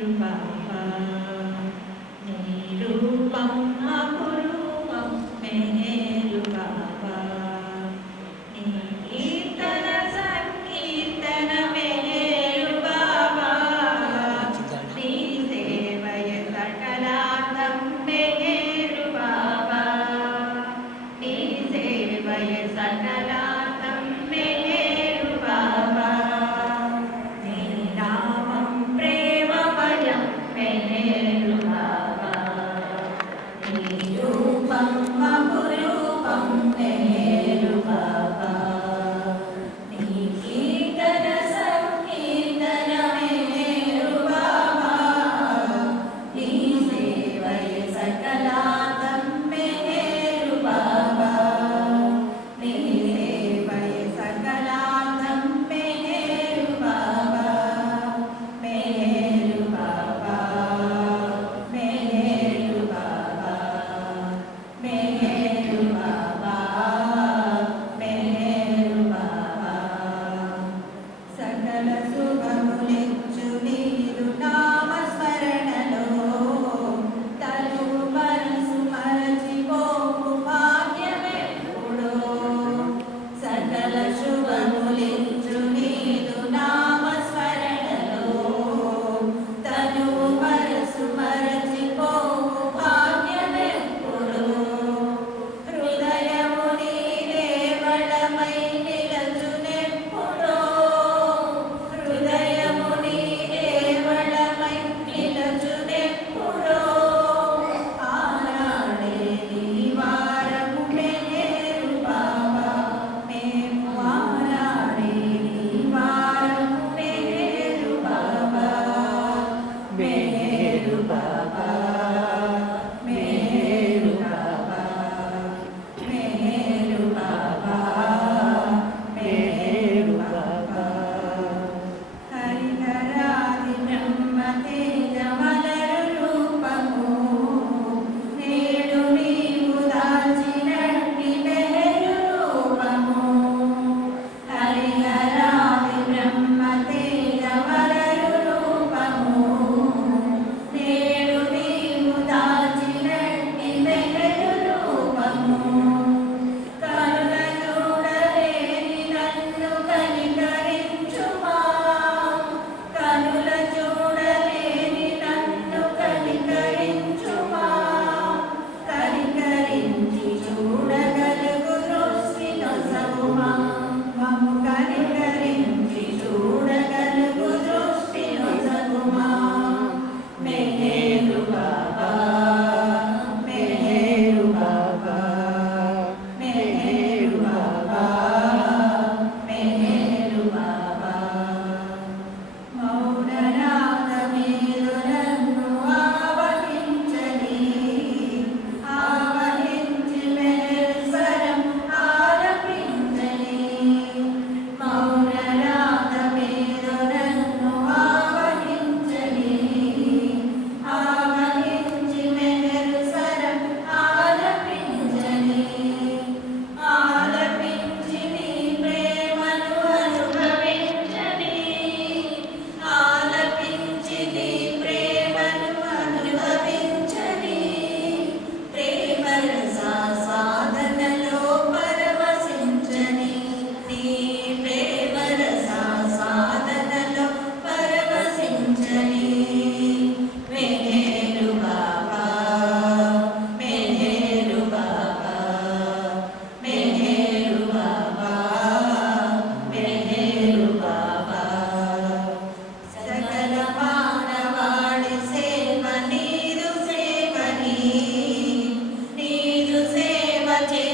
như bảo phật Amen. Sunday.